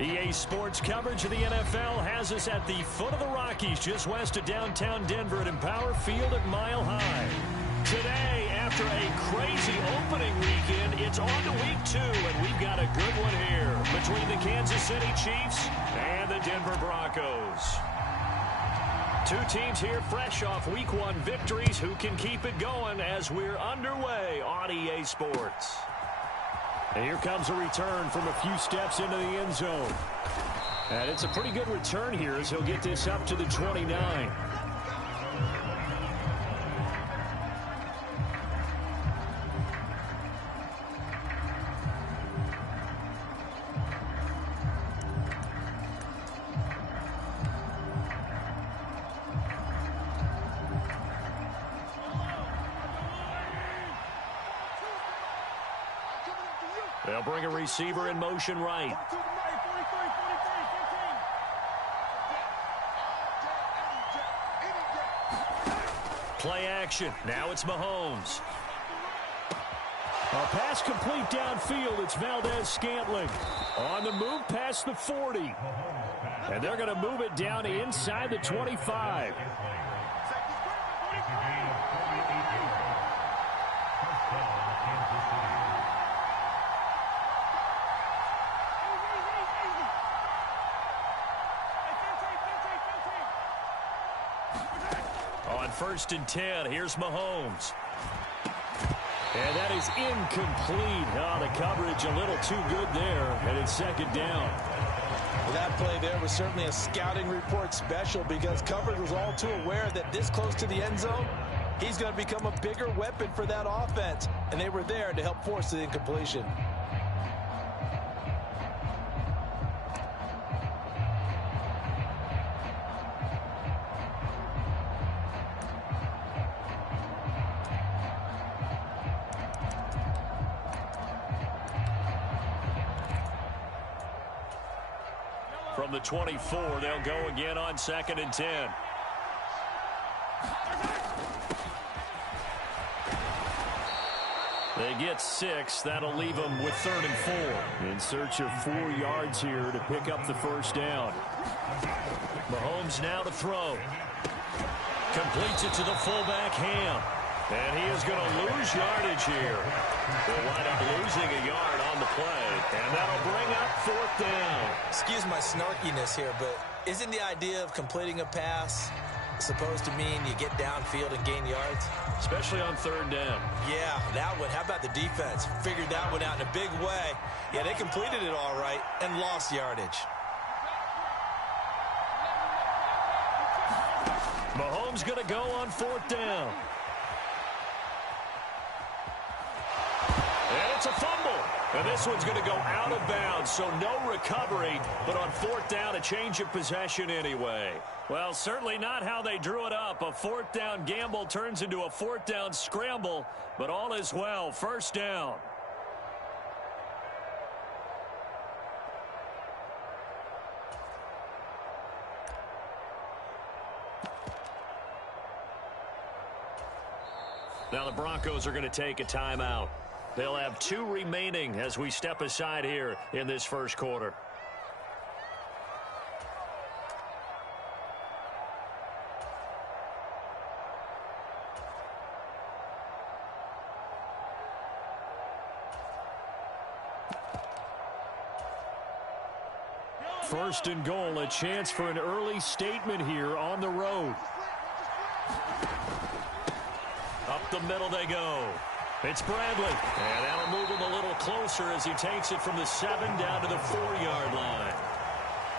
EA Sports coverage of the NFL has us at the foot of the Rockies, just west of downtown Denver at Empower Field at Mile High. Today, after a crazy opening weekend, it's on to week 2, and we've got a good one here between the Kansas City Chiefs and the Denver Broncos. Two teams here fresh off week 1 victories who can keep it going as we're underway on EA Sports. And here comes a return from a few steps into the end zone. And it's a pretty good return here as he'll get this up to the 29. They'll bring a receiver in motion right. Play action. Now it's Mahomes. A pass complete downfield. It's Valdez-Scantling. On the move past the 40. And they're going to move it down inside the 25. On 1st and 10, here's Mahomes. And that is incomplete. Oh, the coverage a little too good there, and it's 2nd down. Well, that play there was certainly a scouting report special because coverage was all too aware that this close to the end zone, he's going to become a bigger weapon for that offense, and they were there to help force the incompletion. From the 24, they'll go again on 2nd and 10. They get 6. That'll leave them with 3rd and 4. In search of 4 yards here to pick up the 1st down. Mahomes now to throw. Completes it to the fullback, Ham. And he is going to lose yardage here. They'll wind up losing a yard on the play. And that'll bring up 4th down. Excuse my snarkiness here, but isn't the idea of completing a pass supposed to mean you get downfield and gain yards? Especially on 3rd down. Yeah, that one. How about the defense? Figured that one out in a big way. Yeah, they completed it all right and lost yardage. Mahomes going to go on 4th down. And it's a fumble. And this one's going to go out of bounds, so no recovery. But on 4th down, a change of possession anyway. Well, certainly not how they drew it up. A 4th down gamble turns into a 4th down scramble. But all is well. 1st down. Now the Broncos are going to take a timeout. They'll have 2 remaining as we step aside here in this 1st quarter. First and goal, a chance for an early statement here on the road. Up the middle they go. It's Bradley. And that'll move him a little closer as he takes it from the 7 down to the 4-yard line.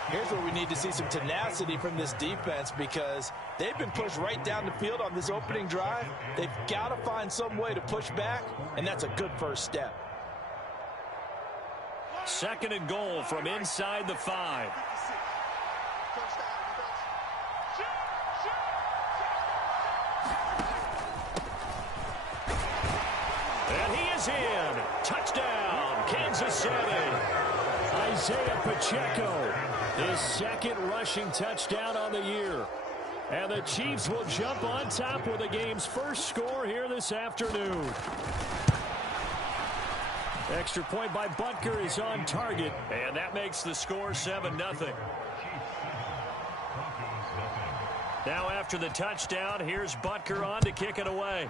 Here's where we need to see some tenacity from this defense because they've been pushed right down the field on this opening drive. They've got to find some way to push back, and that's a good first step. 2nd and goal from inside the 5. And he is in. Touchdown, Kansas City. Isaiah Pacheco, his 2nd rushing touchdown on the year. And the Chiefs will jump on top with the game's first score here this afternoon. Extra point by Butker is on target, and that makes the score 7-0. Now after the touchdown, here's Butker on to kick it away.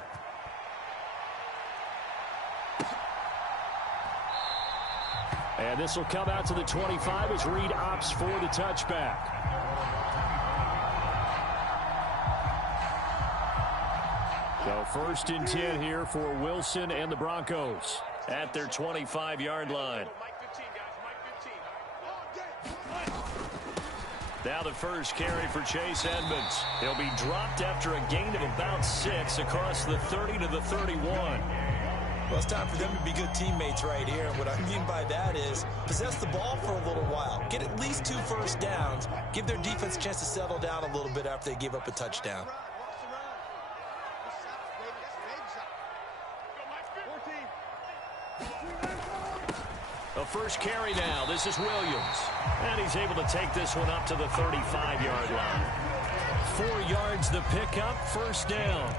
And this will come out to the 25 as Reed opts for the touchback. So 1st and 10 here for Wilson and the Broncos at their 25-yard line. Now the first carry for Chase Edmonds. He'll be dropped after a gain of about 6 across the 30 to the 31. Well, it's time for them to be good teammates right here. And what I mean by that is possess the ball for a little while. Get at least 2 first downs. Give their defense a chance to settle down a little bit after they give up a touchdown. The first carry now. This is Williams. And he's able to take this one up to the 35-yard line. 4 yards the pickup, first down.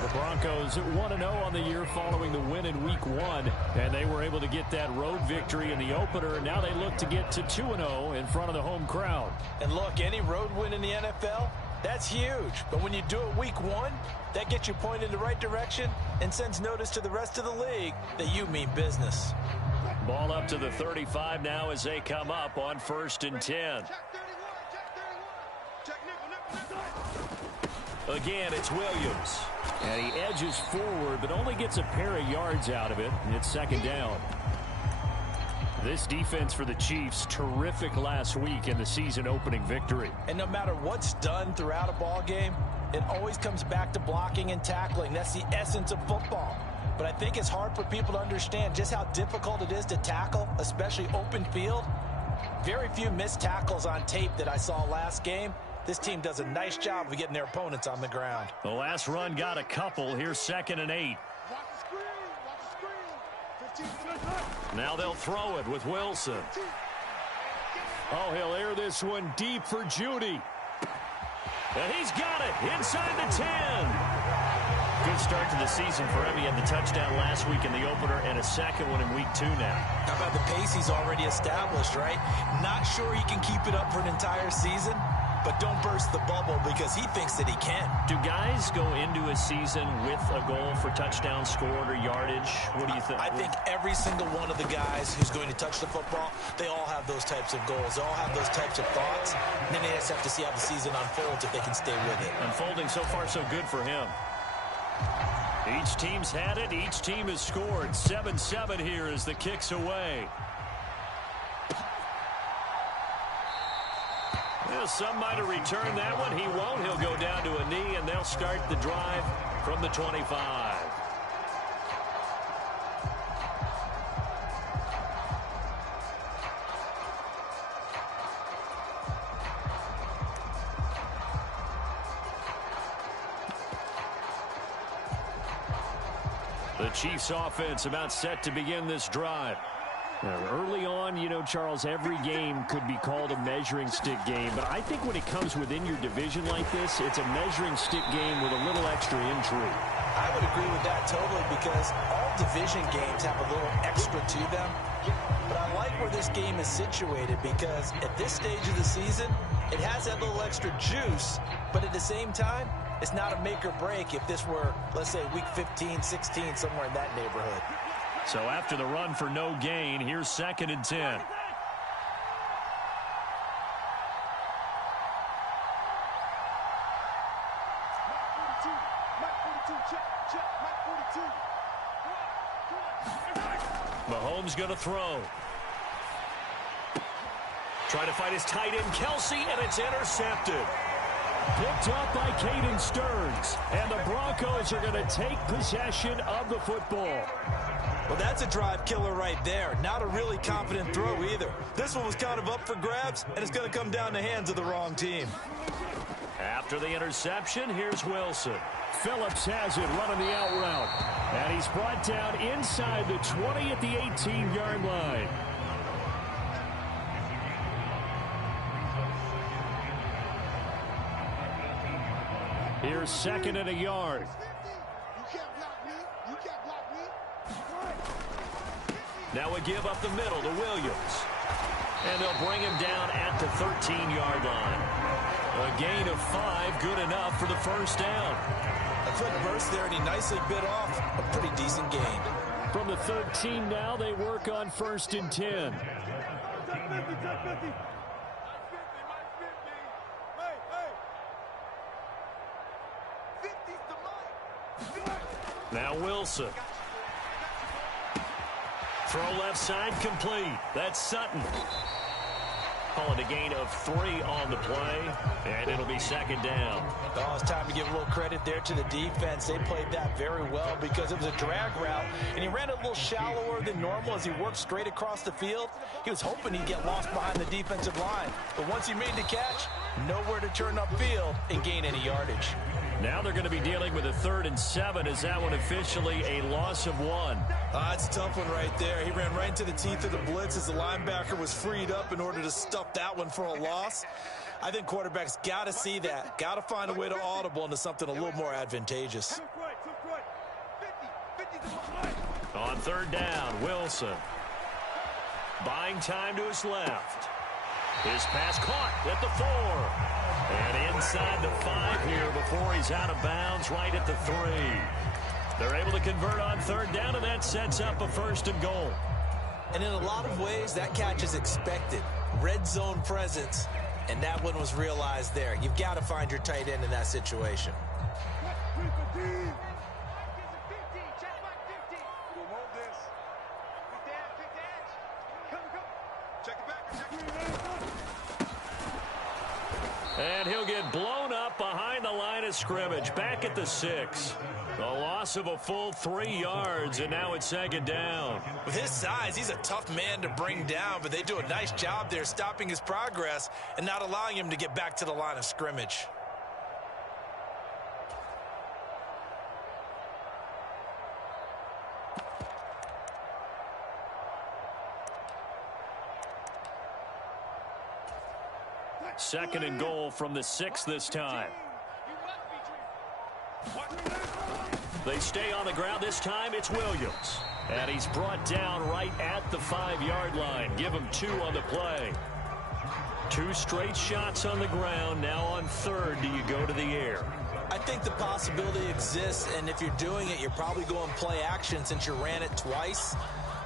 The Broncos 1-0 on the year following the win in Week 1. And they were able to get that road victory in the opener. Now they look to get to 2-0 in front of the home crowd. And look, any road win in the NFL, that's huge. But when you do it Week 1, that gets you pointed in the right direction and sends notice to the rest of the league that you mean business. Ball up to the 35 now as they come up on 1st and 10. Again, it's Williams. And he edges forward, but only gets a pair of yards out of it. And it's 2nd down. This defense for the Chiefs, terrific last week in the season-opening victory. And no matter what's done throughout a ball game, it always comes back to blocking and tackling. That's the essence of football. But I think it's hard for people to understand just how difficult it is to tackle, especially open field. Very few missed tackles on tape that I saw last game. This team does a nice job of getting their opponents on the ground. The last run got a couple. Here's 2nd and 8. Now they'll throw it with Wilson. Oh, he'll air this one deep for Judy. And he's got it inside the 10. Good start to the season for him. He had the touchdown last week in the opener and a second one in Week 2 now. How about the pace he's already established, right? Not sure he can keep it up for an entire season, but don't burst the bubble because he thinks that he can. Do guys go into a season with a goal for touchdown scored or yardage? What do you think? I think every single one of the guys who's going to touch the football, they all have those types of goals. They all have those types of thoughts. And then they just have to see how the season unfolds if they can stay with it. Unfolding so far so good for him. Each team's had it. Each team has scored. 7-7 here as the kick's away. Well, some might have returned that one. He won't. He'll go down to a knee, and they'll start the drive from the 25. The Chiefs offense about set to begin this drive. Now, early on, you know, Charles, every game could be called a measuring stick game. But I think when it comes within your division like this, it's a measuring stick game with a little extra intrigue. I would agree with that totally because all division games have a little extra to them. But I like where this game is situated because at this stage of the season, it has that little extra juice. But at the same time, it's not a make or break if this were, let's say, week 15, 16, somewhere in that neighborhood. So after the run for no gain, here's 2nd and 10. Mahomes going to throw. Trying to find his tight end, Kelsey, and it's intercepted. Picked up by Caden Stearns. And the Broncos are going to take possession of the football. Well, that's a drive killer right there. Not a really confident throw either. This one was kind of up for grabs, and it's going to come down the hands of the wrong team. After the interception, here's Wilson. Phillips has it running the out route. And he's brought down inside the 20 at the 18-yard line. Here's 2nd and a yard. Now a give up the middle to Williams. And they'll bring him down at the 13-yard line. A gain of 5, good enough for the first down. A quick burst there, and he nicely bit off a pretty decent gain. From the 13 now, they work on 1st and 10. Now Wilson. Throw left side complete. That's Sutton. Calling a gain of 3 on the play, and it'll be 2nd down. Oh, it's time to give a little credit there to the defense. They played that very well because it was a drag route, and he ran a little shallower than normal as he worked straight across the field. He was hoping he'd get lost behind the defensive line, but once he made the catch, nowhere to turn upfield and gain any yardage. Now they're going to be dealing with a 3rd and 7. Is that one officially a loss of 1? It's a tough one right there. He ran right into the teeth of the blitz as the linebacker was freed up in order to stuff that one for a loss. I think quarterbacks got to see that. Got to find a way to audible into something a little more advantageous. On 3rd down, Wilson. Buying time to his left. His pass caught at the 4. And inside the 5 here before he's out of bounds right at the 3. They're able to convert on 3rd down, and that sets up a 1st and goal. And in a lot of ways, that catch is expected. Red zone presence, and that one was realized there. You've got to find your tight end in that situation. And he'll get blown up behind the line of scrimmage, back at the 6. A loss of a full 3 yards, and now it's 2nd down. With his size, he's a tough man to bring down, but they do a nice job there stopping his progress and not allowing him to get back to the line of scrimmage. Second and goal from the 6 this time. They stay on the ground. This time it's Williams. And he's brought down right at the 5-yard line. Give him 2 on the play. 2 straight shots on the ground. Now on 3rd, do you go to the air? I think the possibility exists, and if you're doing it, you're probably going play action since you ran it twice.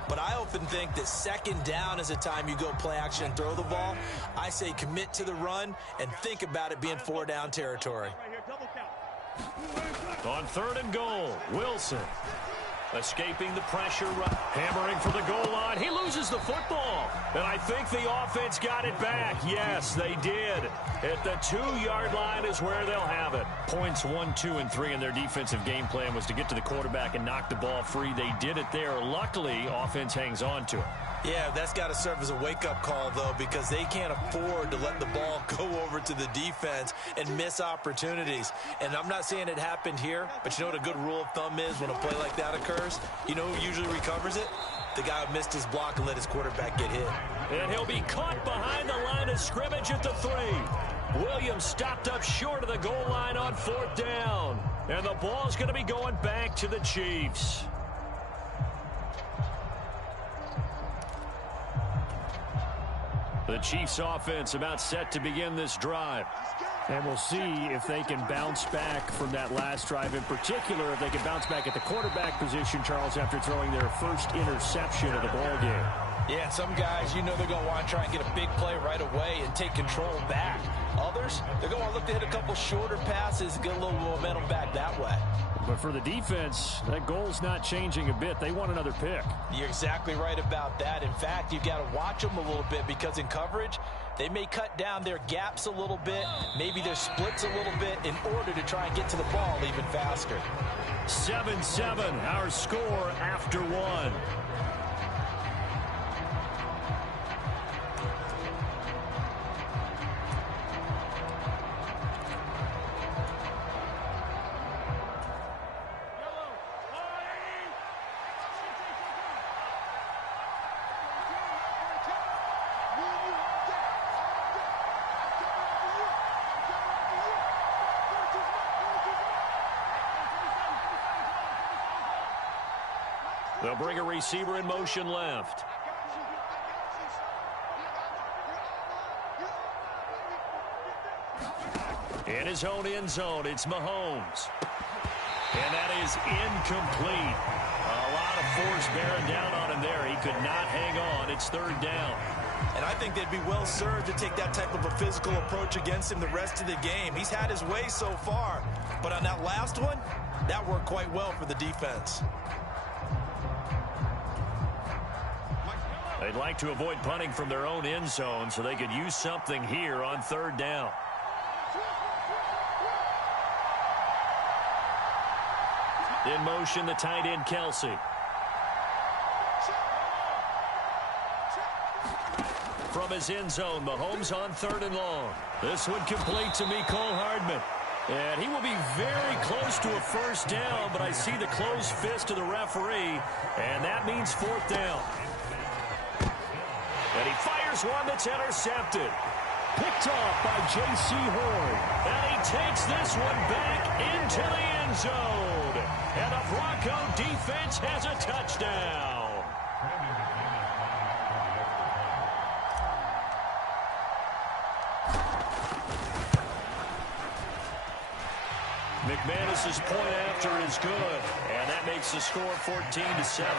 But I often think that 2nd down is a time you go play action and throw the ball. I say commit to the run and think about it being 4-down territory. On 3rd and goal, Wilson escaping the pressure, hammering for the goal line. He loses the football, and I think the offense got it back. Yes, they did. At the 2-yard line is where they'll have it. Points 1, 2, and 3 in their defensive game plan was to get to the quarterback and knock the ball free. They did it there. Luckily, offense hangs on to it. Yeah, that's got to serve as a wake-up call, though, because they can't afford to let the ball go over to the defense and miss opportunities. And I'm not saying it happened here, but you know what a good rule of thumb is when a play like that occurs? You know who usually recovers it? The guy who missed his block and let his quarterback get hit. And he'll be caught behind the line of scrimmage at the 3. Williams stopped up short of the goal line on 4th down. And the ball's going to be going back to the Chiefs. The Chiefs offense about set to begin this drive. And we'll see if they can bounce back from that last drive, in particular if they can bounce back at the quarterback position, Charles, after throwing their first interception of the ball game. Yeah, and some guys, you know they're going to want to try and get a big play right away and take control back. Others, they're going to look to hit a couple shorter passes and get a little momentum back that way. But for the defense, that goal's not changing a bit. They want another pick. You're exactly right about that. In fact, you've got to watch them a little bit because in coverage, they may cut down their gaps a little bit, maybe their splits a little bit in order to try and get to the ball even faster. 7-7, our score after 1. They'll bring a receiver in motion left. In his own end zone, it's Mahomes. And that is incomplete. A lot of force bearing down on him there. He could not hang on. It's third down. And I think they'd be well served to take that type of a physical approach against him the rest of the game. He's had his way so far. But on that last one, that worked quite well for the defense. They'd like to avoid punting from their own end zone so they could use something here on third down. In motion, the tight end, Kelsey. From his end zone, Mahomes on third and long. This one complete to Mecole Hardman. And he will be very close to a first down, but I see the closed fist of the referee, and that means fourth down. And he fires one that's intercepted. Picked off by J.C. Horn. And he takes this one back into the end zone. And the Bronco defense has a touchdown. McManus's point after is good. And that makes the score 14-7.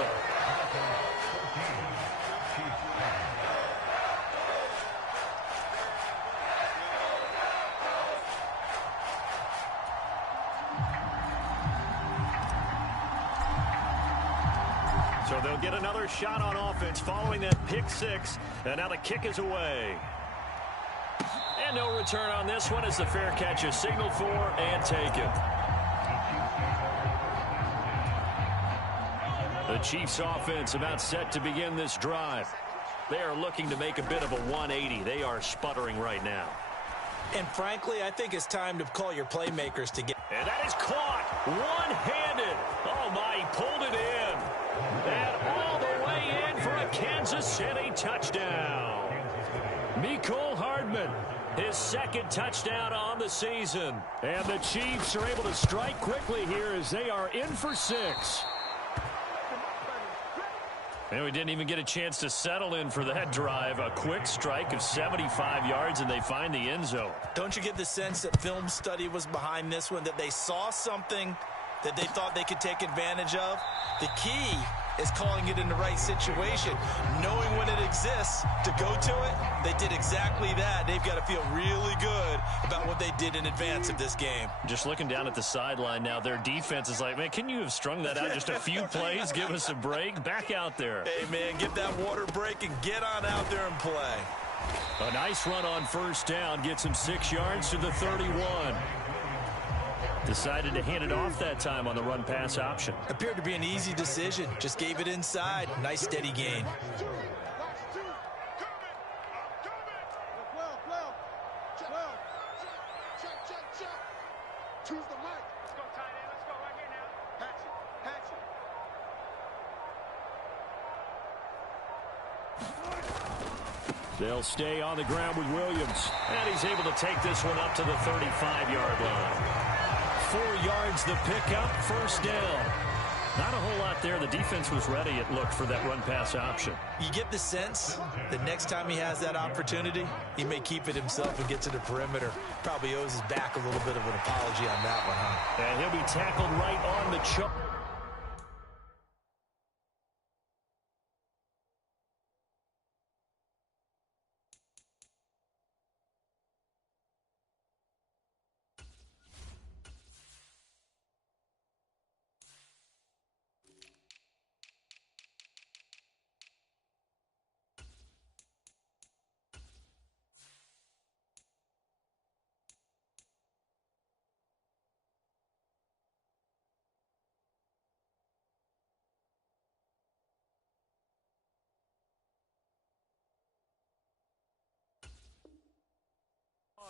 So they'll get another shot on offense following that pick six. And now the kick is away. And no return on this one as the fair catch is signaled for and taken. The Chiefs offense about set to begin this drive. They are looking to make a bit of a 180. They are sputtering right now. And frankly, I think it's time to call your playmakers to get. And that is caught one-handed. Oh my, he pulled it in. And all the way in for a Kansas City touchdown. Mecole Hardman, his second touchdown on the season. And the Chiefs are able to strike quickly here as they are in for 6. And we didn't even get a chance to settle in for that drive. A quick strike of 75 yards, and they find the end zone. Don't you get the sense that film study was behind this one, that they saw something that they thought they could take advantage of? The key is calling it in the right situation, knowing when it exists to go to it. They did exactly that. They've got to feel really good about what they did in advance of this game. Just looking down at the sideline now, their defense is like, man, can you have strung that out just a few plays? Give us a break. Back out there. Hey, man, give that water break and get on out there and play. A nice run on first down. Gets him 6 yards to the 31. Decided to hand it off that time on the run-pass option. Appeared to be an easy decision. Just gave it inside. Nice, steady gain. They'll stay on the ground with Williams. And he's able to take this one up to the 35-yard line. 4 yards the pickup, first down. Not a whole lot there. The defense was ready, it looked, for that run-pass option. You get the sense that next time he has that opportunity, he may keep it himself and get to the perimeter. Probably owes his back a little bit of an apology on that one, huh? And he'll be tackled right on the choke.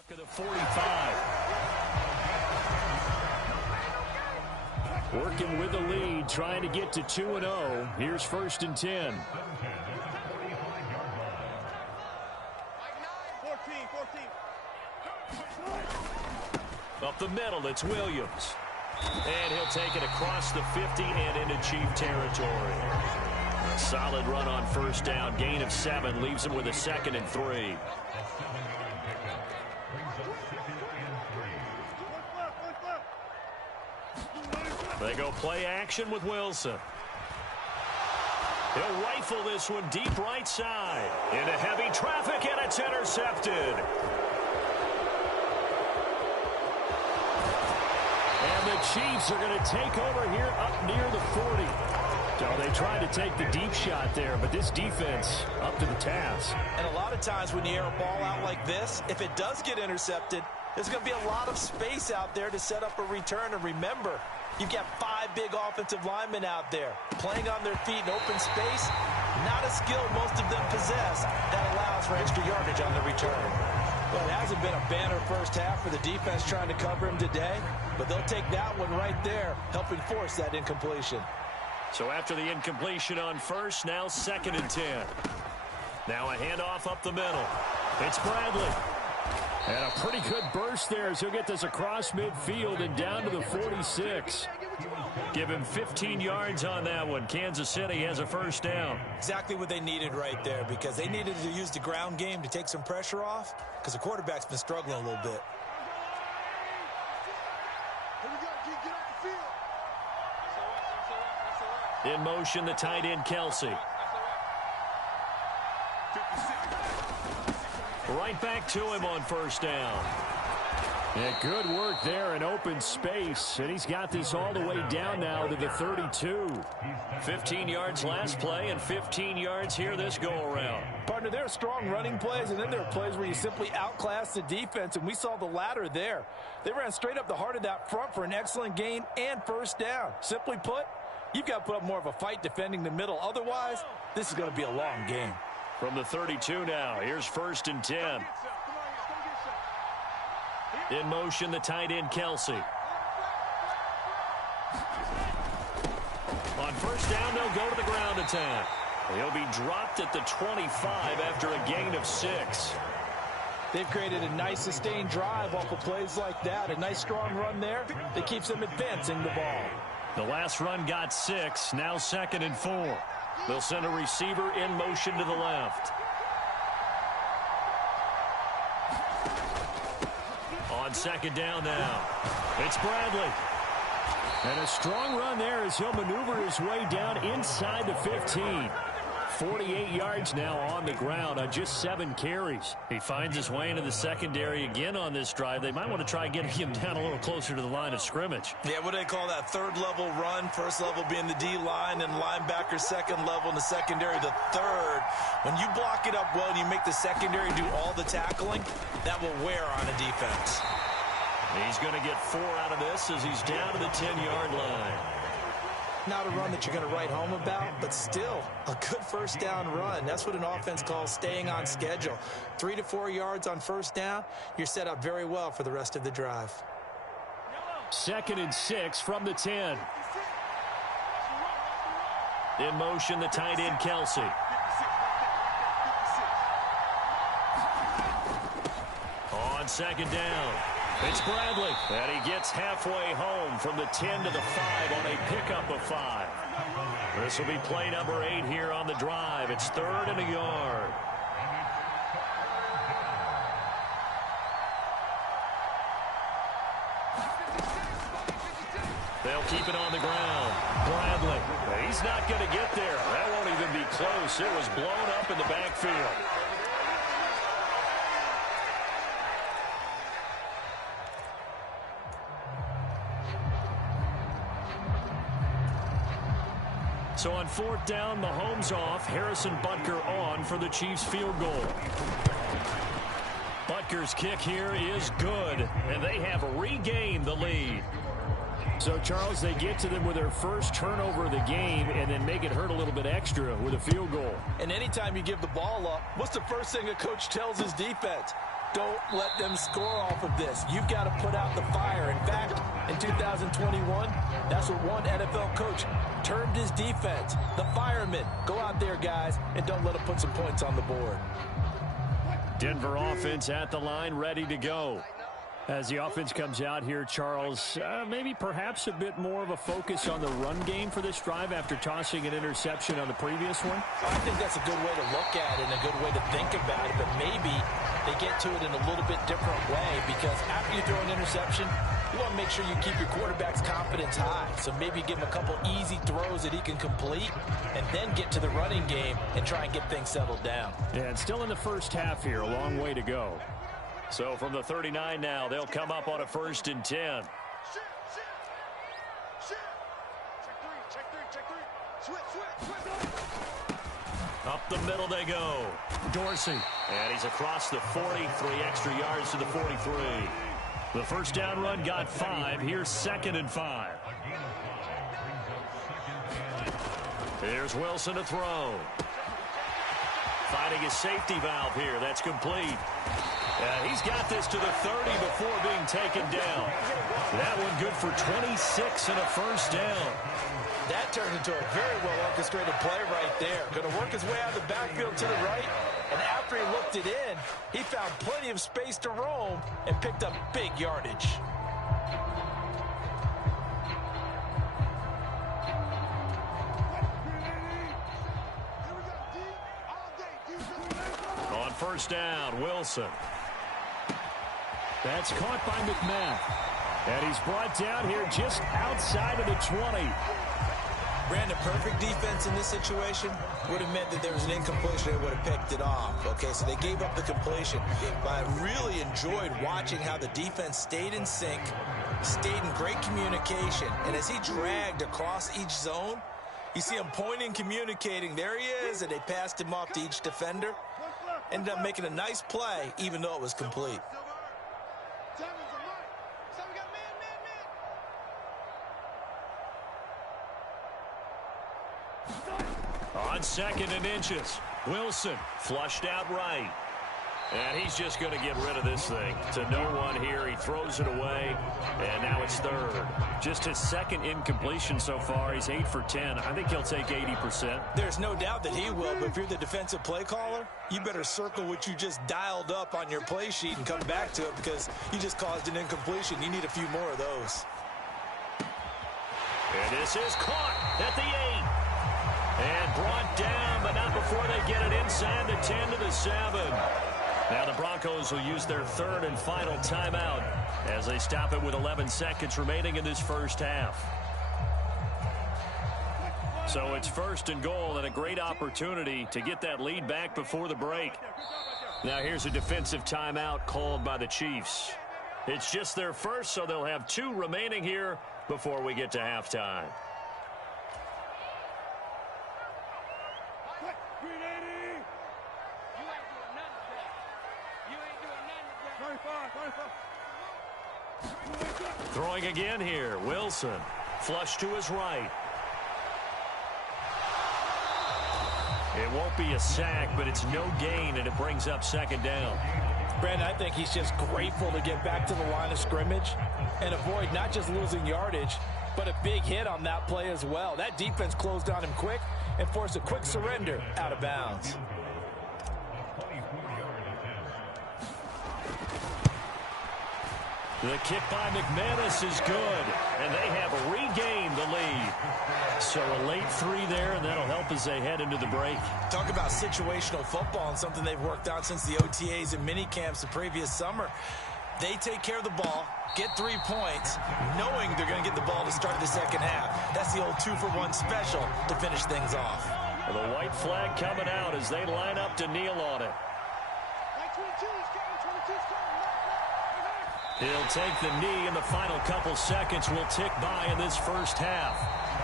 Of the 45. Working with the lead, trying to get to 2-0. Here's 1st and 10. Up the middle, it's Williams. And he'll take it across the 50 and into Chief territory. A solid run on first down. Gain of 7 leaves him with a 2nd and 3. They go play action with Wilson. He'll rifle this one deep right side. Into heavy traffic, and it's intercepted. And the Chiefs are going to take over here up near the 40. So they tried to take the deep shot there, but this defense up to the task. And a lot of times when you air a ball out like this, if it does get intercepted, there's going to be a lot of space out there to set up a return. And remember, you've got 5 big offensive linemen out there playing on their feet in open space. Not a skill most of them possess that allows for extra yardage on the return. Well, it hasn't been a banner first half for the defense trying to cover him today, but they'll take that one right there, helping force that incompletion. So after the incompletion on first, now 2nd and 10. Now a handoff up the middle. It's Bradley. And a pretty good burst there as he'll get this across midfield and down to the 46. Give him 15 yards on that one. Kansas City has a first down. Exactly what they needed right there, because they needed to use the ground game to take some pressure off, because the quarterback's been struggling a little bit. In motion, the tight end, Kelsey. Right back to him on first down. Yeah, good work there in open space. And he's got this all the way down now to the 32. 15 yards last play and 15 yards here this go-around. Partner, there are strong running plays, and then there are plays where you simply outclass the defense, and we saw the latter there. They ran straight up the heart of that front for an excellent gain and first down. Simply put, you've got to put up more of a fight defending the middle. Otherwise, this is going to be a long game. From the 32 now, here's 1st and 10. In motion, the tight end, Kelsey. On first down, they'll go to the ground attack. He'll be dropped at the 25 after a gain of 6. They've created a nice sustained drive off of plays like that. A nice strong run there that keeps them advancing the ball. The last run got 6, now 2nd and 4. They'll send a receiver in motion to the left. On 2nd down now, it's Bradley. And a strong run there as he'll maneuver his way down inside the 15. 48 yards now on the ground on just 7 carries. He finds his way into the secondary again on this drive. They might want to try getting him down a little closer to the line of scrimmage. Yeah, what do they call that? 3rd level run. 1st level being the D-line, and linebacker 2nd level, and the secondary the 3rd. When you block it up well and you make the secondary do all the tackling, that will wear on a defense. He's going to get 4 out of this as he's down to the 10-yard line. Not a run that you're going to write home about, but still a good first down run. That's what an offense calls staying on schedule. 3 to 4 yards on first down, you're set up very well for the rest of the drive. 2nd and 6 from the 10. In motion, the tight end, Kelsey. On 2nd down, it's Bradley. And he gets halfway home from the 10 to the 5 on a pickup of 5. This will be play number 8 here on the drive. It's 3rd and a yard. They'll keep it on the ground. Bradley, he's not going to get there. That won't even be close. It was blown up in the backfield. So on 4th down, Mahomes off, Harrison Butker on for the Chiefs field goal. Butker's kick here is good, and they have regained the lead. So, Charles, they get to them with their first turnover of the game and then make it hurt a little bit extra with a field goal. And anytime you give the ball up, what's the first thing a coach tells his defense? Don't let them score off of this. You've got to put out the fire. In fact, in 2021, that's what one NFL coach termed his defense. The firemen. Go out there, guys, and don't let them put some points on the board. Denver offense at the line, ready to go. As the offense comes out here, Charles, maybe perhaps a bit more of a focus on the run game for this drive after tossing an interception on the previous one? I think that's a good way to look at it and a good way to think about it, but maybe they get to it in a little bit different way, because after you throw an interception, you want to make sure you keep your quarterback's confidence high. So maybe give him a couple easy throws that he can complete and then get to the running game and try and get things settled down. Yeah, and still in the first half here, a long way to go. So from the 39 now, they'll come up on a 1st and 10. Up the middle they go. Dorsey. And he's across the 40, 3 extra yards to the 43. The first down run got 5. Here's 2nd and 5. Here's Wilson to throw. Finding his safety valve here. That's complete. He's got this to the 30 before being taken down. That one good for 26 and a first down. That turned into a very well-orchestrated play right there. Going to work his way out of the backfield to the right, and after he looked it in, he found plenty of space to roam and picked up big yardage. On first down, Wilson. That's caught by McMath. And he's brought down here just outside of the 20. Brandon, perfect defense in this situation would have meant that there was an incompletion. They would have picked it off. Okay, so they gave up the completion. But I really enjoyed watching how the defense stayed in sync, stayed in great communication. And as he dragged across each zone, you see him pointing, communicating. There he is, and they passed him off to each defender. Ended up making a nice play, even though it was complete. On 2nd and inches, Wilson flushed out right. And he's just going to get rid of this thing. To no one here. He throws it away, and now it's 3rd. Just his 2nd incompletion so far. He's 8 for 10. I think he'll take 80%. There's no doubt that he will, but if you're the defensive play caller, you better circle what you just dialed up on your play sheet and come back to it, because you just caused an incompletion. You need a few more of those. And this is caught at the 8. And brought down, but not before they get it inside the 10 to the 7. Now the Broncos will use their 3rd and final timeout as they stop it with 11 seconds remaining in this first half. So it's 1st and goal, and a great opportunity to get that lead back before the break. Now here's a defensive timeout called by the Chiefs. It's just their first, so they'll have 2 remaining here before we get to halftime. Throwing again here, Wilson. Flush to his right. It won't be a sack, but it's no gain, and it brings up 2nd down. Brandon, I think he's just grateful to get back to the line of scrimmage and avoid not just losing yardage, but a big hit on that play as well. That defense closed on him quick and forced a quick surrender out of bounds. The kick by McManus is good, and they have regained the lead. So a late 3 there, and that'll help as they head into the break. Talk about situational football and something they've worked on since the OTAs and mini camps the previous summer. They take care of the ball, get 3 points, knowing they're going to get the ball to start the second half. That's the old 2-for-1 special to finish things off. Well, the white flag coming out as they line up to kneel on it. He'll take the knee, and the final couple seconds will tick by in this first half.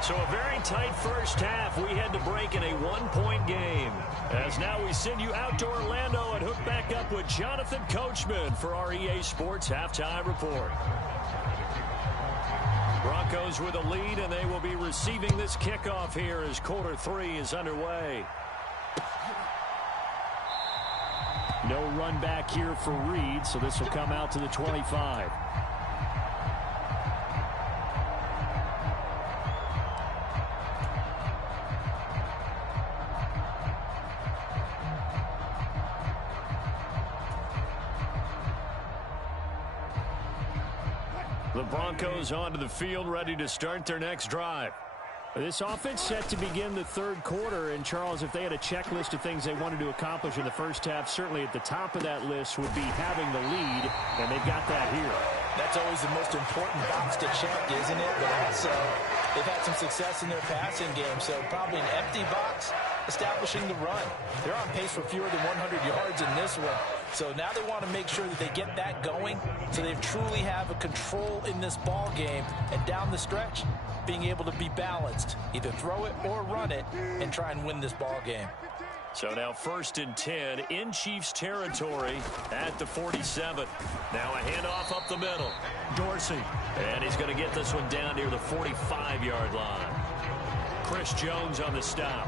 So a very tight first half. We had to break in a 1-point game. As now we send you out to Orlando and hook back up with Jonathan Coachman for our EA Sports Halftime Report. Broncos with a lead, and they will be receiving this kickoff here as quarter 3 is underway. No run back here for Reed, so this will come out to the 25. The Broncos onto the field, ready to start their next drive. This offense set to begin the third quarter, and Charles, if they had a checklist of things they wanted to accomplish in the first half, certainly at the top of that list would be having the lead, and they've got that here. That's always the most important box to check, isn't it? But also, they've had some success in their passing game, so probably an empty box establishing the run. They're on pace for fewer than 100 yards in this one, so now they want to make sure that they get that going so they truly have a control in this ball game, and down the stretch, being able to be balanced, either throw it or run it, and try and win this ball game. So now 1st and 10 in Chiefs territory at the 47. Now a handoff up the middle. Dorsey. And he's going to get this one down near the 45-yard line. Chris Jones on the stop.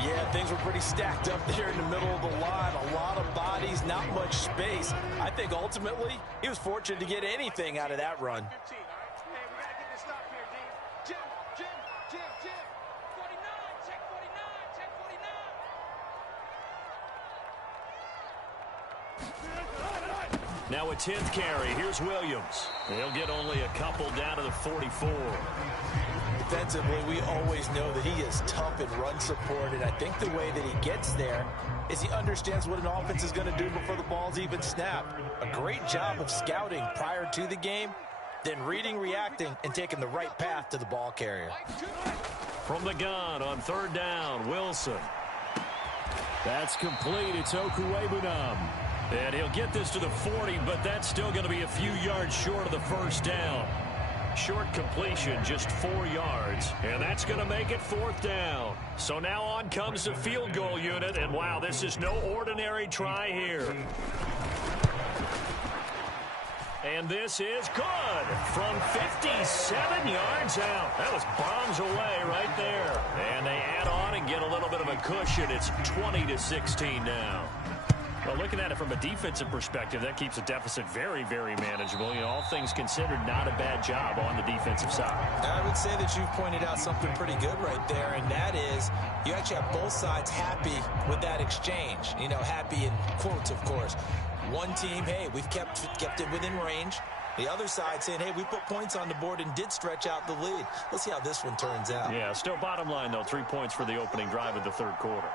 Yeah, things were pretty stacked up there in the middle of the line. A lot of bodies, not much space. I think ultimately he was fortunate to get anything out of that run. Now a 10th carry. Here's Williams. He'll get only a couple down to the 44. Defensively, we always know that he is tough in run support, and I think the way that he gets there is he understands what an offense is going to do before the ball's even snapped. A great job of scouting prior to the game, then reading, reacting, and taking the right path to the ball carrier. From the gun on 3rd down, Wilson. That's complete. It's Okuwebunam. And he'll get this to the 40, but that's still going to be a few yards short of the first down. Short completion, just 4 yards, and that's going to make it 4th down. So now on comes the field goal unit, and wow, this is no ordinary try here. And this is good from 57 yards out. That was bombs away right there. And they add on and get a little bit of a cushion. It's 20-16 now. Well, looking at it from a defensive perspective, that keeps the deficit very, very manageable. You know, all things considered, not a bad job on the defensive side. I would say that you've pointed out something pretty good right there, and that is you actually have both sides happy with that exchange. You know, happy in quotes, of course. One team, hey, we've kept it within range. The other side saying, hey, we put points on the board and did stretch out the lead. Let's see how this one turns out. Yeah, still bottom line, though, 3 points for the opening drive of the third quarter.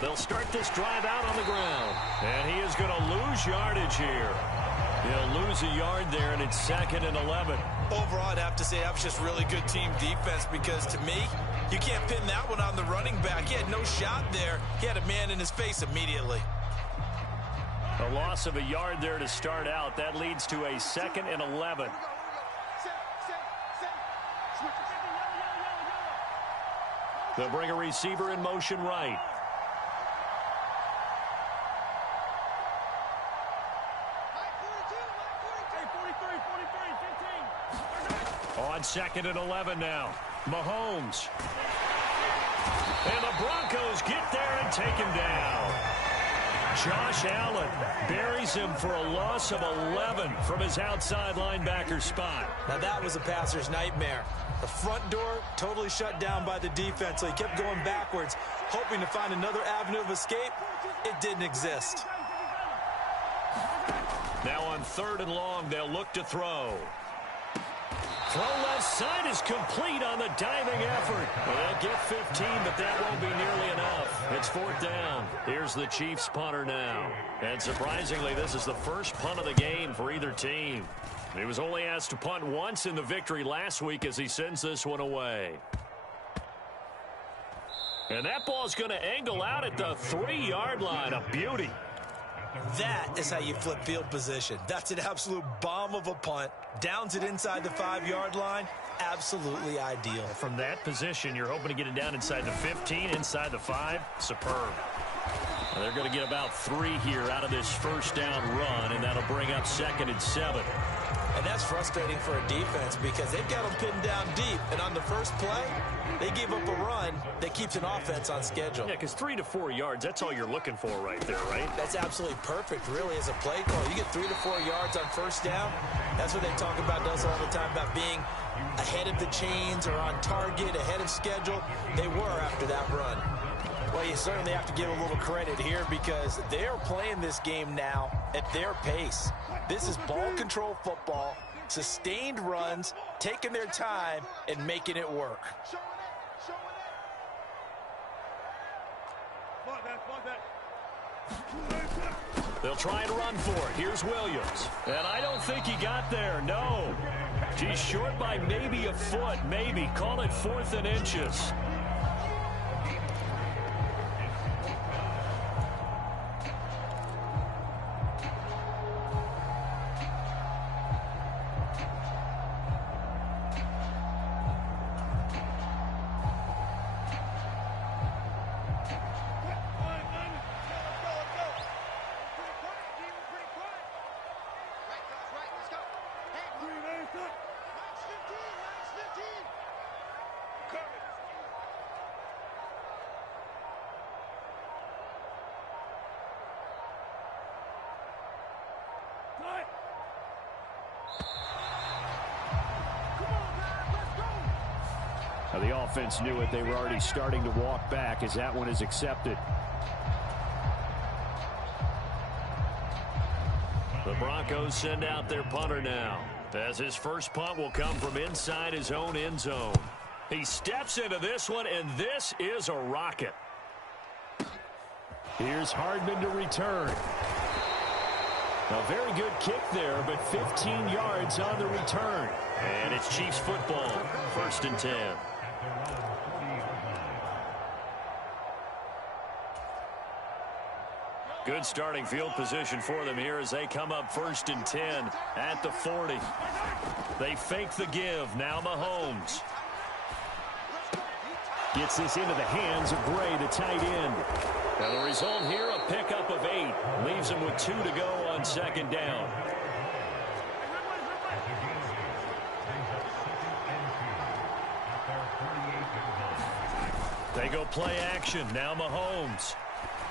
They'll start this drive out on the ground. And he is going to lose yardage here. He'll lose a yard there, and it's 2nd and 11. Overall, I'd have to say that was just really good team defense because, to me, you can't pin that one on the running back. He had no shot there. He had a man in his face immediately. A loss of a yard there to start out. That leads to a 2nd and 11. They'll bring a receiver in motion right. On 2nd and 11 now. Mahomes. And the Broncos get there and take him down. Josh Allen buries him for a loss of 11 from his outside linebacker spot. Now that was a passer's nightmare. The front door totally shut down by the defense, so he kept going backwards, hoping to find another avenue of escape. It didn't exist. Now on 3rd and long, they'll look to throw. Throw left side is complete on the diving effort. Well, they'll get 15, but that won't be nearly enough. It's 4th down. Here's the Chiefs punter now. And surprisingly, this is the first punt of the game for either team. He was only asked to punt once in the victory last week as he sends this one away. And that ball's going to angle out at the 3-yard line. A beauty. That is how you flip field position. That's an absolute bomb of a punt. Downs it inside the 5-yard line. Absolutely ideal. From that position, you're hoping to get it down inside the 15, inside the 5. Superb. Well, they're going to get about 3 here out of this first down run, and that'll bring up 2nd and 7. And that's frustrating for a defense because they've got them pinned down deep. And on the first play, they give up a run that keeps an offense on schedule. Yeah, because 3 to 4 yards, that's all you're looking for right there, right? That's absolutely perfect, really, as a play call. You get 3 to 4 yards on first down. That's what they talk about us all the time, about being ahead of the chains or on target, ahead of schedule. They were after that run. Well, you certainly have to give a little credit here because they're playing this game now at their pace. This is ball control football, sustained runs, taking their time, and making it work. They'll try and run for it. Here's Williams. And I don't think he got there, no. He's short by maybe a foot, maybe. Call it 4th and inches. Now, the offense knew it. They were already starting to walk back as that one is accepted. The Broncos send out their punter now, as his first punt will come from inside his own end zone. He steps into this one, and this is a rocket. Here's Hardman to return. A very good kick there, but 15 yards on the return. And it's Chiefs football, 1st and 10. Good starting field position for them here as they come up 1st and 10 at the 40. They fake the give. Now Mahomes gets this into the hands of Gray, the tight end. Now the result here, a pickup of 8. Leaves him with 2 to go on 2nd down. They go play action. Now Mahomes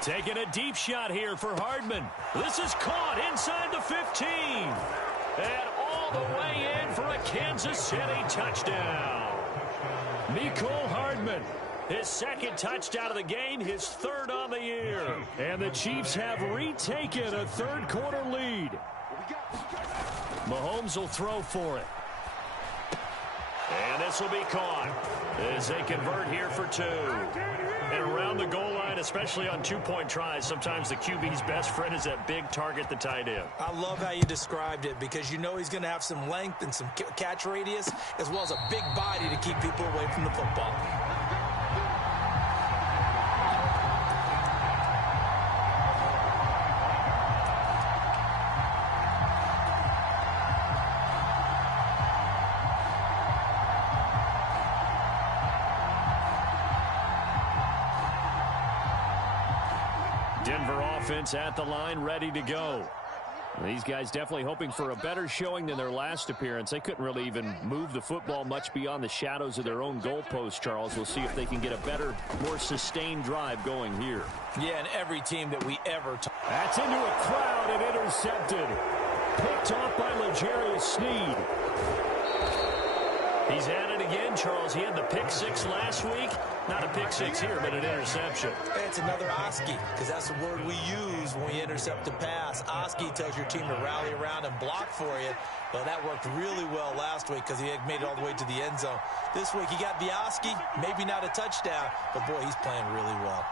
taking a deep shot here for Hardman. This is caught inside the 15. And all the way in for a Kansas City touchdown. Mecole Hardman, his 2nd touchdown of the game, his 3rd on the year. And the Chiefs have retaken a 3rd quarter lead. Mahomes will throw for it. And this will be caught as they convert here for 2. And around the goal line, especially on 2-point tries, sometimes the QB's best friend is that big target, the tight end. I love how you described it because you know he's going to have some length and some catch radius as well as a big body to keep people away from the football. Denver offense at the line, ready to go. These guys definitely hoping for a better showing than their last appearance. They couldn't really even move the football much beyond the shadows of their own goalpost, Charles. We'll see if they can get a better, more sustained drive going here. Yeah, and every team that we ever... That's into a crowd and intercepted. Picked off by L'Jarius Sneed. He's at it again, Charles. He had the pick 6 last week. Not a pick 6 here, but an interception. It's another Oski, because that's the word we use when we intercept a pass. Oski tells your team to rally around and block for you. Well, that worked really well last week because he had made it all the way to the end zone. This week he got the Oski, maybe not a touchdown, but boy, he's playing really well.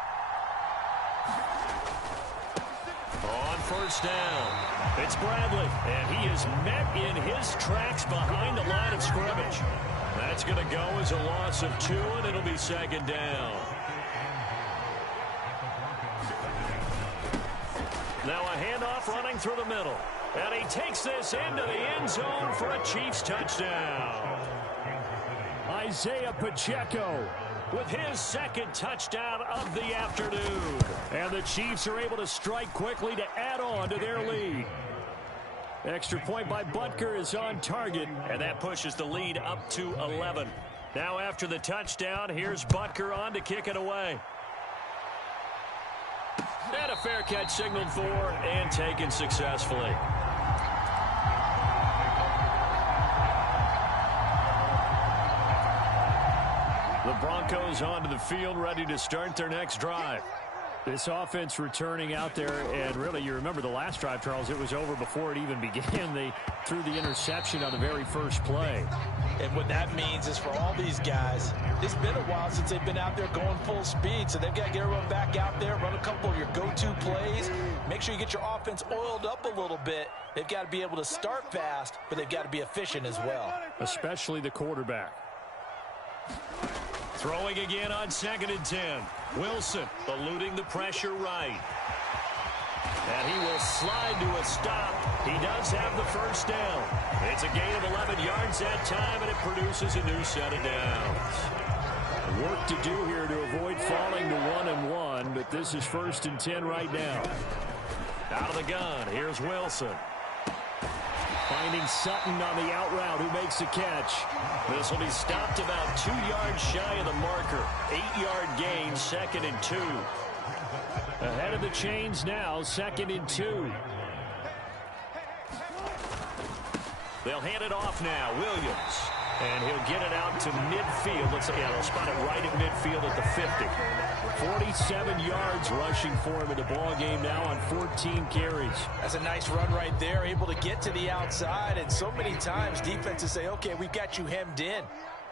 On 1st down, it's Bradley, and he is met in his tracks behind the line of scrimmage. That's going to go as a loss of 2, and it'll be 2nd down. Now a handoff running through the middle, and he takes this into the end zone for a Chiefs touchdown. Isaiah Pacheco with his 2nd touchdown of the afternoon. And the Chiefs are able to strike quickly to add on to their lead. Extra point by Butker is on target, and that pushes the lead up to 11. Now after the touchdown, here's Butker on to kick it away. And a fair catch signaled for and taken successfully. The Broncos Broncos onto the field, ready to start their next drive. This offense returning out there, and really, you remember the last drive, Charles, it was over before it even began. They threw the interception on the very first play. And what that means is for all these guys, it's been a while since they've been out there going full speed, so they've got to get everyone back out there, run a couple of your go-to plays, make sure you get your offense oiled up a little bit. They've got to be able to start fast, but they've got to be efficient as well. Especially the quarterback. Throwing again on 2nd and 10. Wilson eluding the pressure right. And he will slide to a stop. He does have the first down. It's a gain of 11 yards that time, and it produces a new set of downs. Work to do here to avoid falling to 1-1, but this is 1st and 10 right now. Out of the gun, here's Wilson. Finding Sutton on the out route, who makes the catch. This will be stopped about 2 yards shy of the marker. 8-yard gain, 2nd and 2. Ahead of the chains now, 2nd and 2. They'll hand it off now, Williams. And he'll get it out to midfield. Let's say, yeah, they'll spot it right at midfield at the 50. 47 yards rushing for him in the ball game now on 14 carries. That's a nice run right there, able to get to the outside. And so many times defenses say, okay, we've got you hemmed in.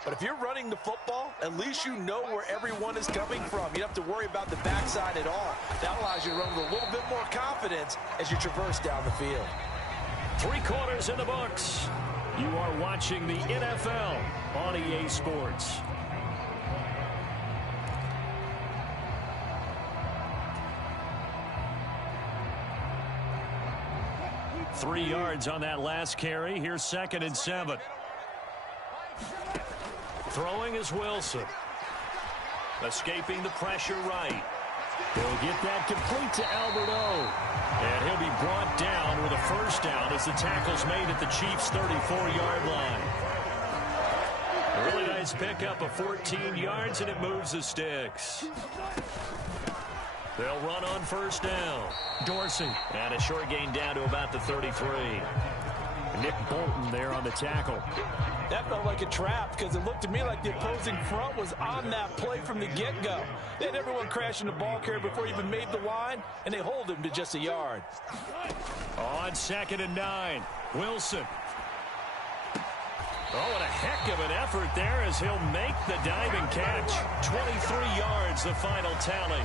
But if you're running the football, at least you know where everyone is coming from. You don't have to worry about the backside at all. That allows you to run with a little bit more confidence as you traverse down the field. 3 quarters in the books. You are watching the NFL on EA Sports. Three yards on that last carry. Here's 2nd and 7. Throwing is Wilson. Escaping the pressure right. He'll get that complete to Alberto. And he'll be brought down with a first down as the tackle's made at the Chiefs' 34-yard line. A really nice pickup of 14 yards, and it moves the sticks. They'll run on first down. Dorsey. And a short gain down to about the 33. Nick Bolton there on the tackle. That felt like a trap because it looked to me like the opposing front was on that play from the get-go. They had everyone crashing the ball carrier before he even made the line, and they hold him to just a yard. On 2nd and 9, Wilson. Oh, what a heck of an effort there as he'll make the diving catch. 23 yards, the final tally.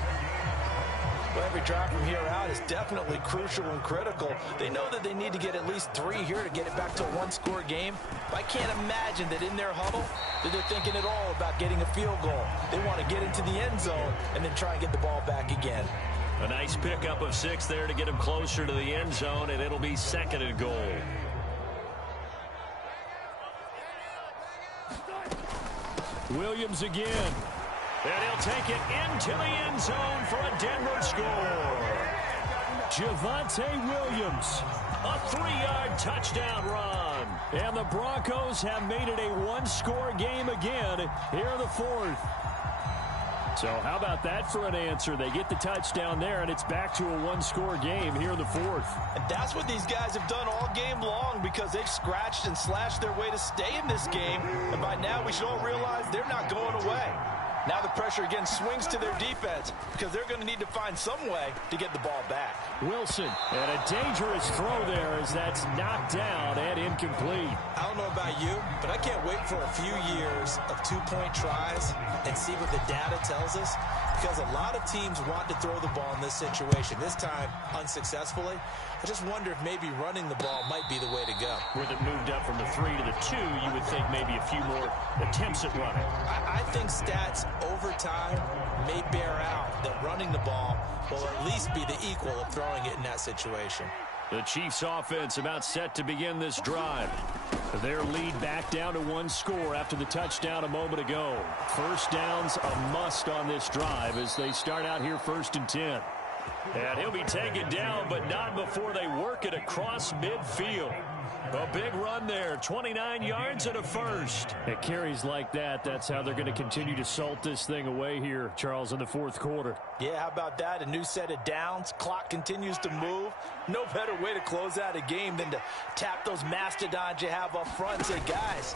Well, every drive from here out is definitely crucial and critical. They know that they need to get at least 3 here to get it back to a one-score game. But I can't imagine that in their huddle that they're thinking at all about getting a field goal. They want to get into the end zone and then try and get the ball back again. A nice pickup of 6 there to get him closer to the end zone, and it'll be 2nd and goal. Williams again. And he'll take it into the end zone for a Denver score. Javonte Williams, a 3-yard touchdown run. And the Broncos have made it a one-score game again here in the 4th. So how about that for an answer? They get the touchdown there, and it's back to a one-score game here in the 4th. And that's what these guys have done all game long because they've scratched and slashed their way to stay in this game. And by now we should all realize they're not going away. Now the pressure again swings to their defense because they're going to need to find some way to get the ball back. Wilson, and a dangerous throw there as that's knocked down and incomplete. I don't know about you, but I can't wait for a few years of two-point tries and see what the data tells us because a lot of teams want to throw the ball in this situation. This time, unsuccessfully. I just wonder if maybe running the ball might be the way to go. With it moved up from the 3 to the 2, you would think maybe a few more attempts at running. I think stats over time may bear out that running the ball will at least be the equal of throwing it in that situation. The Chiefs offense about set to begin this drive. Their lead back down to 1 score after the touchdown a moment ago. First down's a must on this drive as they start out here 1st and 10. And he'll be taken down, but not before they work it across midfield. A big run there, 29 yards and a first. It carries like that. That's how they're going to continue to salt this thing away here, Charles, in the 4th quarter. Yeah, how about that? A new set of downs. Clock continues to move. No better way to close out a game than to tap those mastodons you have up front and say, guys,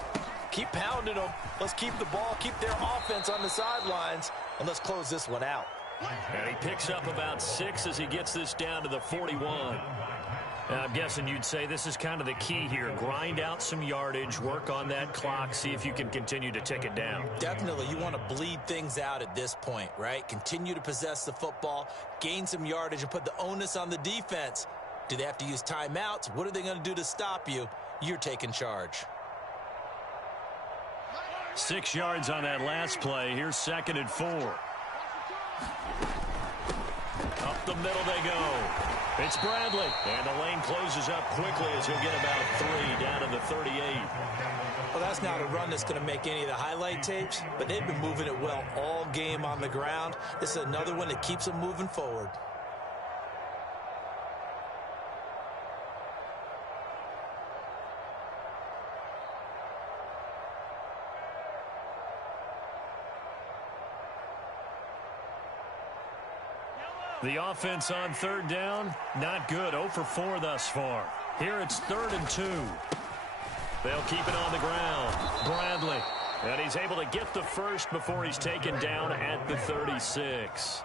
Keep pounding them. Let's keep the ball, keep their offense on the sidelines, and let's close this one out. And he picks up about 6 as he gets this down to the 41. I'm guessing you'd say this is kind of the key here. Grind out some yardage, work on that clock, see if you can continue to tick it down. Definitely. You want to bleed things out at this point, right? Continue to possess the football, gain some yardage, and put the onus on the defense. Do they have to use timeouts? What are they going to do to stop you? You're taking charge. 6 yards on that last play. Here's 2nd and 4. Up the middle they go. It's Bradley. And the lane closes up quickly as he'll get about 3 down to the 38. Well, that's not a run that's going to make any of the highlight tapes, but they've been moving it well all game on the ground. This is another one that keeps them moving forward. The offense on 3rd down, not good. 0 for 4 thus far. Here it's 3rd and 2. They'll keep it on the ground. Bradley. And he's able to get the first before he's taken down at the 36.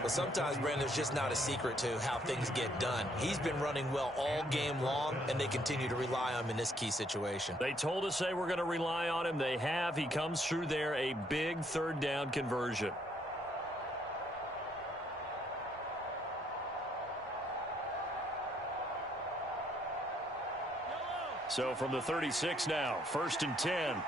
Well, sometimes, Brandon, there's just not a secret to how things get done. He's been running well all game long, and they continue to rely on him in this key situation. They told us they were going to rely on him. They have. He comes through there, a big 3rd down conversion. So from the 36 now, 1st and 10.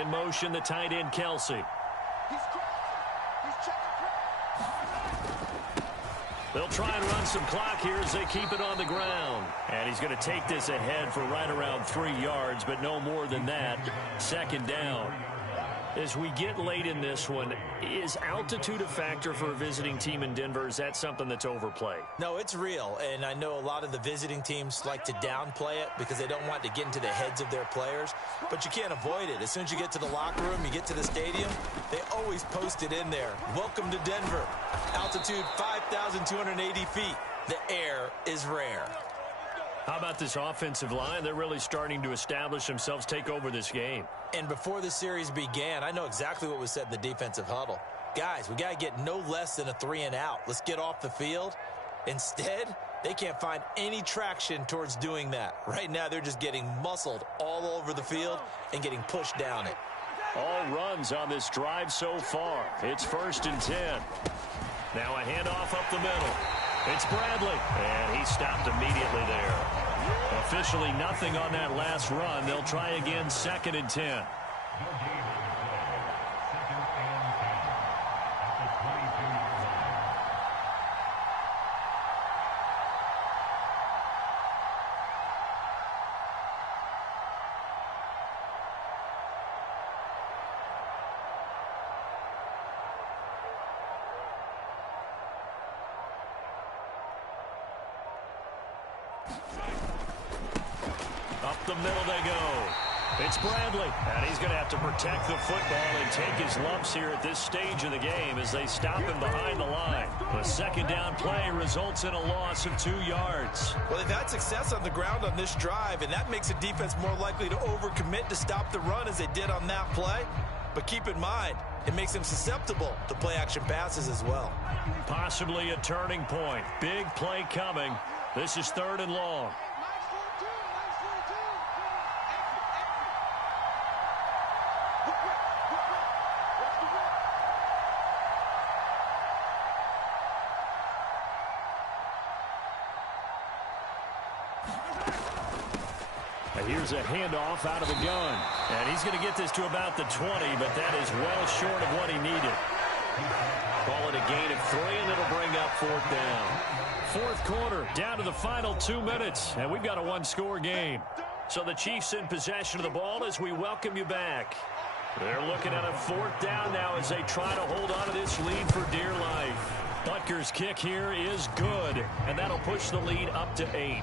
In motion, the tight end, Kelsey. They'll try and run some clock here as they keep it on the ground. And he's going to take this ahead for right around 3 yards, but no more than that. 2nd down. As we get late in this one, is altitude a factor for a visiting team in Denver? Is that something that's overplayed? No, it's real, and I know a lot of the visiting teams like to downplay it because they don't want to get into the heads of their players, but you can't avoid it. As soon as you get to the locker room, you get to the stadium, they always post it in there. Welcome to Denver. Altitude 5,280 feet. The air is rare. How about this offensive line? They're really starting to establish themselves, take over this game. And before the series began, I know exactly what was said in the defensive huddle. Guys, we got to get no less than a 3 and out. Let's get off the field. Instead, they can't find any traction towards doing that. Right now, they're just getting muscled all over the field and getting pushed down it. All runs on this drive so far. It's 1st and 10. Now a handoff up the middle. It's Bradley, and he stopped immediately there. Officially nothing on that last run. They'll try again, 2nd and 10. Up the middle they go. It's Bradley, and he's going to have to protect the football and take his lumps here at this stage of the game as they stop him behind the line. The 2nd down play results in a loss of 2 yards. Well, they've had success on the ground on this drive, and that makes a defense more likely to overcommit to stop the run as they did on that play. But keep in mind, it makes them susceptible to play-action passes as well. Possibly a turning point. Big play coming. This is 3rd and long. And here's a handoff out of the gun. And he's going to get this to about the 20, but that is well short of what he needed. Call it a gain of 3, and it'll bring up 4th down. 4th quarter, down to the final 2 minutes, and we've got a 1-score game. So the Chiefs in possession of the ball as we welcome you back. They're looking at a 4th down now as they try to hold on to this lead for dear life. Butker's kick here is good, and that'll push the lead up to 8.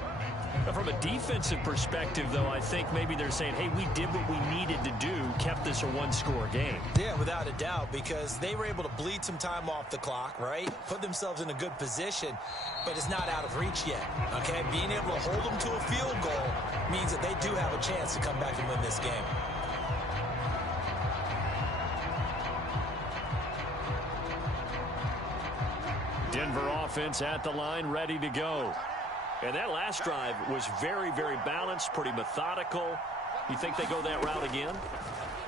From a defensive perspective, though, I think maybe they're saying, hey, we did what we needed to do, kept this a one-score game. Yeah, without a doubt, because they were able to bleed some time off the clock, right? Put themselves in a good position, but it's not out of reach yet, okay? Being able to hold them to a field goal means that they do have a chance to come back and win this game. Denver offense at the line, ready to go. And that last drive was very, very balanced, pretty methodical. You think they go that route again?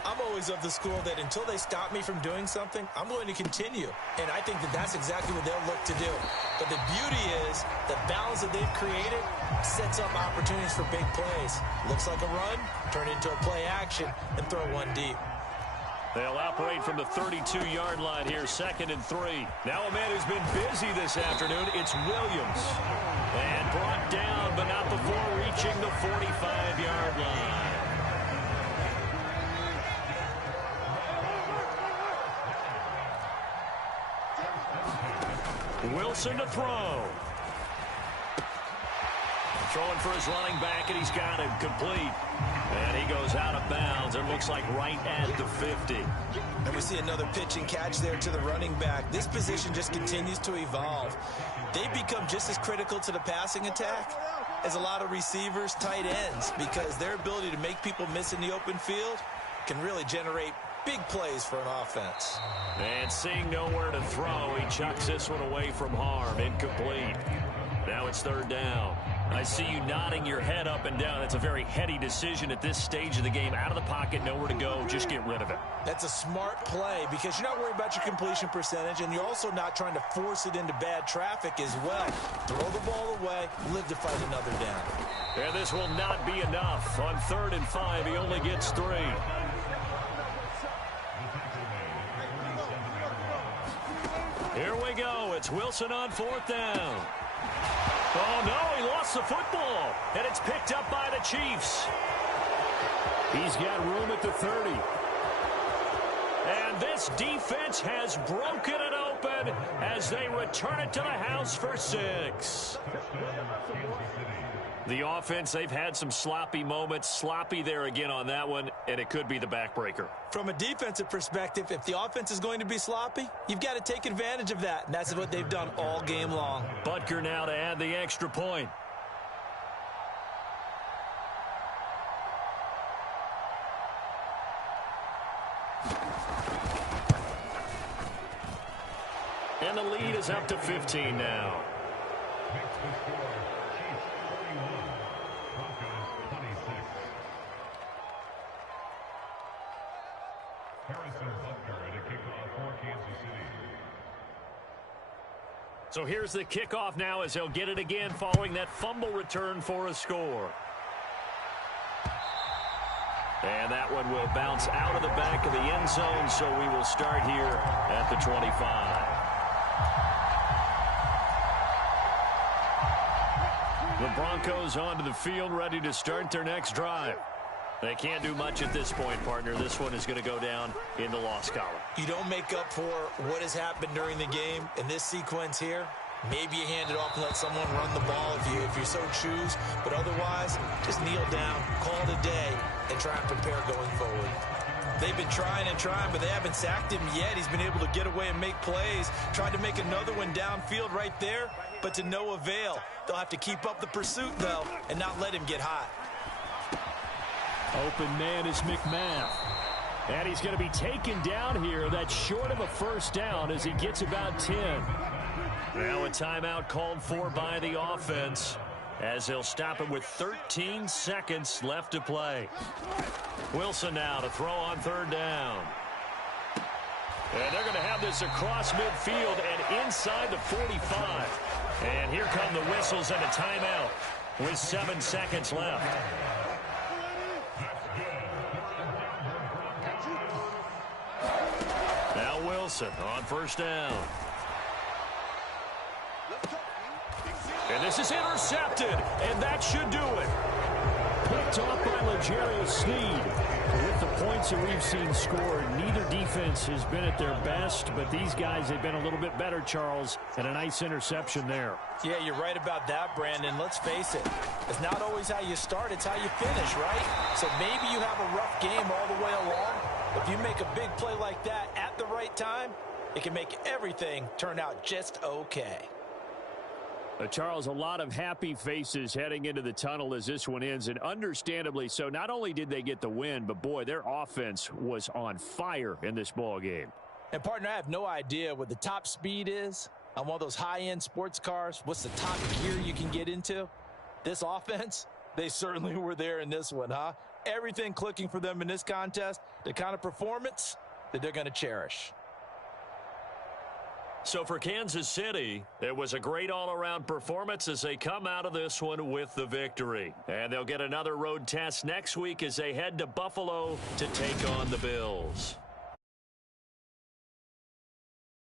I'm always of the school that until they stop me from doing something, I'm going to continue. And I think that that's exactly what they'll look to do. But the beauty is the balance that they've created sets up opportunities for big plays. Looks like a run, turn it into a play action, and throw one deep. They'll operate from the 32-yard line here, 2nd and 3. Now a man who's been busy this afternoon, it's Williams. And brought down, but not before reaching the 45-yard line. Wilson to throw. Throwing for his running back, and he's got him complete. And he goes out of bounds. It looks like right at the 50. And we see another pitch and catch there to the running back. This position just continues to evolve. They become just as critical to the passing attack as a lot of receivers, tight ends, because their ability to make people miss in the open field can really generate big plays for an offense. And seeing nowhere to throw, he chucks this one away from harm. Incomplete. Now it's 3rd down. I see you nodding your head up and down. That's a very heady decision at this stage of the game. Out of the pocket, nowhere to go. Just get rid of it. That's a smart play because you're not worried about your completion percentage, and you're also not trying to force it into bad traffic as well. Throw the ball away, live to fight another down. And this will not be enough. On 3rd and 5, he only gets 3. Here we go. It's Wilson on 4th down. Oh, no, he lost the football, and it's picked up by the Chiefs. He's got room at the 30. And this defense has broken it open as they return it to the house for 6. The offense, they've had some sloppy moments. Sloppy there again on that one, and it could be the backbreaker. From a defensive perspective, if the offense is going to be sloppy, you've got to take advantage of that, and that's what they've done all game long. Butker now to add the extra point. And the lead is up to 15 now. So here's the kickoff now as they'll get it again following that fumble return for a score. And that one will bounce out of the back of the end zone, so we will start here at the 25. The Broncos onto the field, ready to start their next drive. They can't do much at this point, partner. This one is going to go down in the loss column. You don't make up for what has happened during the game in this sequence here. Maybe you hand it off and let someone run the ball if you so choose. But otherwise, just kneel down, call it a day, and try and prepare going forward. They've been trying and trying, but they haven't sacked him yet. He's been able to get away and make plays. Tried to make another one downfield right there, but to no avail. They'll have to keep up the pursuit, though, and not let him get hot. Open man is McMath. And he's going to be taken down here. That's short of a first down as he gets about 10. Now a timeout called for by the offense as they'll stop it with 13 seconds left to play. Wilson now to throw on 3rd down. And they're going to have this across midfield and inside the 45. And here come the whistles and a timeout with 7 seconds left. Now Wilson on 1st down. And this is intercepted, and that should do it. Picked off by L'Jarius Sneed. With the points that we've seen scored, neither defense has been at their best, but these guys have been a little bit better, Charles, and a nice interception there. Yeah, you're right about that, Brandon. Let's face it. It's not always how you start, it's how you finish, right? So maybe you have a rough game all the way along. If you make a big play like that at the right time, it can make everything turn out just okay. Charles, a lot of happy faces heading into the tunnel as this one ends, and understandably so. Not only did they get the win, but, boy, their offense was on fire in this ball game. And, partner, I have no idea what the top speed is on one of those high-end sports cars. What's the top gear you can get into? This offense, they certainly were there in this one, huh? Everything clicking for them in this contest, the kind of performance that they're going to cherish. So for Kansas City, it was a great all-around performance as they come out of this one with the victory. And they'll get another road test next week as they head to Buffalo to take on the Bills.